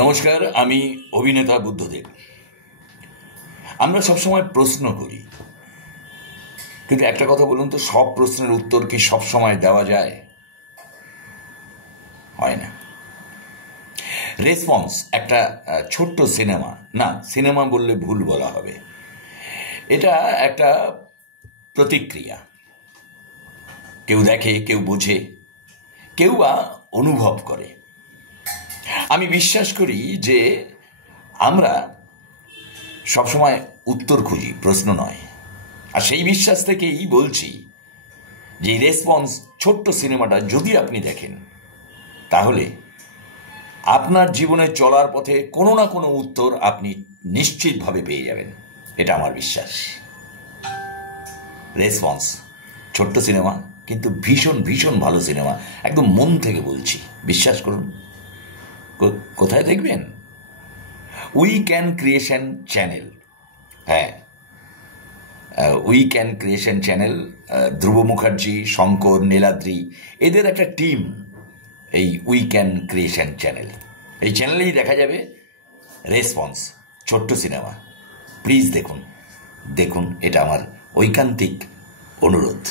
নমস্কার, আমি অভিনেতা বুদ্ধদেব। আমরা সবসময় প্রশ্ন করি, কিন্তু একটা কথা বলুন তো, সব প্রশ্নের উত্তর কি সব সময় দেওয়া যায়? হয় না। রেসপন্স একটা ছোট্ট সিনেমা, না সিনেমা বললে ভুল বলা হবে, এটা একটা প্রতিক্রিয়া। কেউ দেখে, কেউ বোঝে, কেউ বা অনুভব করে। আমি বিশ্বাস করি যে আমরা সবসময় উত্তর খুঁজি, প্রশ্ন নয়। আর সেই বিশ্বাস থেকেই বলছি যে এই রেসপন্স ছোট্ট সিনেমাটা যদি আপনি দেখেন, তাহলে আপনার জীবনে চলার পথে কোনো না কোনো উত্তর আপনি নিশ্চিতভাবে পেয়ে যাবেন। এটা আমার বিশ্বাস। রেসপন্স ছোট্ট সিনেমা, কিন্তু ভীষণ ভীষণ ভালো সিনেমা। একদম মন থেকে বলছি, বিশ্বাস করুন। কোথায় দেখবেন? We can creation channel. হ্যাঁ, উই ক্যান ক্রিয়েশন চ্যানেল, ধ্রুব মুখার্জি, শঙ্কর, নীলাদ্রি, এদের একটা টিম এই উই ক্যান ক্রিয়েশন চ্যানেল। এই চ্যানেলেই দেখা যাবে রেসপন্স, ছোট্ট সিনেমা। প্লিজ দেখুন, দেখুন, এটা আমার ঐকান্তিক অনুরোধ।